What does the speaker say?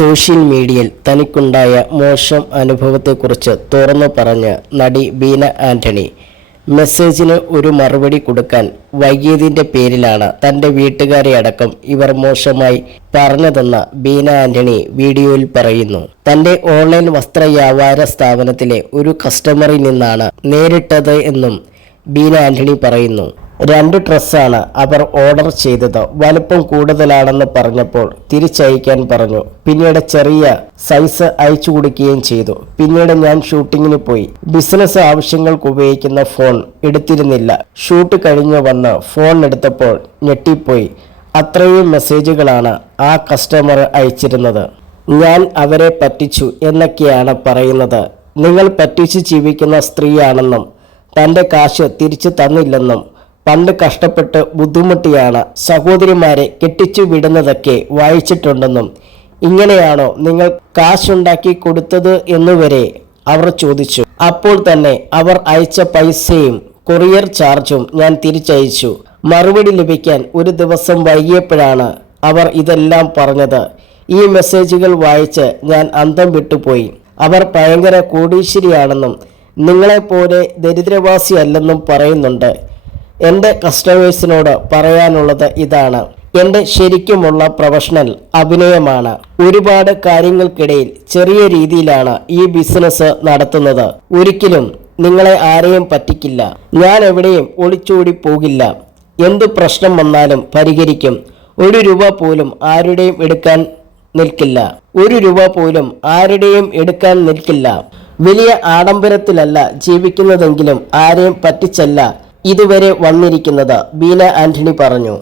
Social മീഡിയയിൽ തനിക്കുണ്ടായ മോശം അനുഭവത്തെക്കുറിച്ച് തുറന്നു പറഞ്ഞ നടി ബീന ആന്റണി മെസ്സേജിന് ഒരു മറുപടി കൊടുക്കാൻ വൈകിയതിന്റെ പേരിലാണ് തന്റെ വീട്ടുകാരെ അടക്കം ഇവർ മോശമായി പറഞ്ഞതെന്ന ബീന ആന്റണി വീഡിയോയിൽ പറയുന്നു. തന്റെ ഓൺലൈൻ വസ്ത്ര വ്യാപാര സ്ഥാപനത്തിലെ ഒരു കസ്റ്റമറിൽ നിന്നാണ് നേരിട്ടത് എന്നും ബീന ആന്റണി പറയുന്നു. രണ്ട് ഡ്രസ്സാണ് അവർ ഓർഡർ ചെയ്തത്. വലുപ്പം കൂടുതലാണെന്ന് പറഞ്ഞപ്പോൾ തിരിച്ചയക്കാൻ പറഞ്ഞു. പിന്നീട് ചെറിയ സൈസ് അയച്ചു കൊടുക്കുകയും ചെയ്തു. പിന്നീട് ഞാൻ ഷൂട്ടിങ്ങിന് പോയി. ബിസിനസ് ആവശ്യങ്ങൾക്ക് ഉപയോഗിക്കുന്ന ഫോൺ എടുത്തിരുന്നില്ല. ഷൂട്ട് കഴിഞ്ഞ് വന്ന് ഫോൺ എടുത്തപ്പോൾ ഞെട്ടിപ്പോയി. അത്രയും മെസ്സേജുകളാണ് ആ കസ്റ്റമർ അയച്ചിരുന്നത്. ഞാൻ അവരെ പറ്റിച്ചു എന്നൊക്കെയാണ് പറയുന്നത്. നിങ്ങൾ പറ്റിച്ച് ജീവിക്കുന്ന സ്ത്രീയാണെന്നും തന്റെ കാശ് തിരിച്ചു തന്നില്ലെന്നും പണ്ട് കഷ്ടപ്പെട്ട് ബുദ്ധിമുട്ടിയാണ് സഹോദരിമാരെ കെട്ടിച്ചു വിടുന്നതൊക്കെ വായിച്ചിട്ടുണ്ടെന്നും ഇങ്ങനെയാണോ നിങ്ങൾ കാശുണ്ടാക്കി കൊടുത്തത് എന്നുവരെ അവർ ചോദിച്ചു. അപ്പോൾ തന്നെ അവർ അയച്ച പൈസയും കൊറിയർ ചാർജും ഞാൻ തിരിച്ചയച്ചു. മറുപടി ലഭിക്കാൻ ഒരു ദിവസം വൈകിയപ്പോഴാണ് അവർ ഇതെല്ലാം പറഞ്ഞത്. ഈ മെസ്സേജുകൾ വായിച്ച് ഞാൻ അന്തം വിട്ടുപോയി. അവർ ഭയങ്കര കോടീശ്വരിയാണെന്നും നിങ്ങളെപ്പോലെ ദരിദ്രവാസിയല്ലെന്നും പറയുന്നുണ്ട്. എന്റെ കസ്റ്റമേഴ്സിനോട് പറയാനുള്ളത് ഇതാണ്. എന്റെ ശരിക്കുമുള്ള പ്രൊഫഷണൽ അഭിനയമാണ്. ഒരുപാട് കാര്യങ്ങൾക്കിടയിൽ ചെറിയ രീതിയിലാണ് ഈ ബിസിനസ് നടത്തുന്നത്. ഒരിക്കലും നിങ്ങളെ ആരെയും പറ്റിക്കില്ല. ഞാൻ എവിടെയും ഒളിച്ചോടി പോകില്ല. എന്തു പ്രശ്നം വന്നാലും പരിഹരിക്കും. ഒരു രൂപ പോലും ആരുടെയും എടുക്കാൻ നിൽക്കില്ല. ഒരു രൂപ പോലും ആരുടെയും എടുക്കാൻ നിൽക്കില്ല. വലിയ ആഡംബരത്തിലല്ല ജീവിക്കുന്നതെങ്കിലും ആരെയും പറ്റിച്ചല്ല. ഇതുവരെ വന്നിരിക്കുന്നത് ബീന ആന്റണി പറഞ്ഞു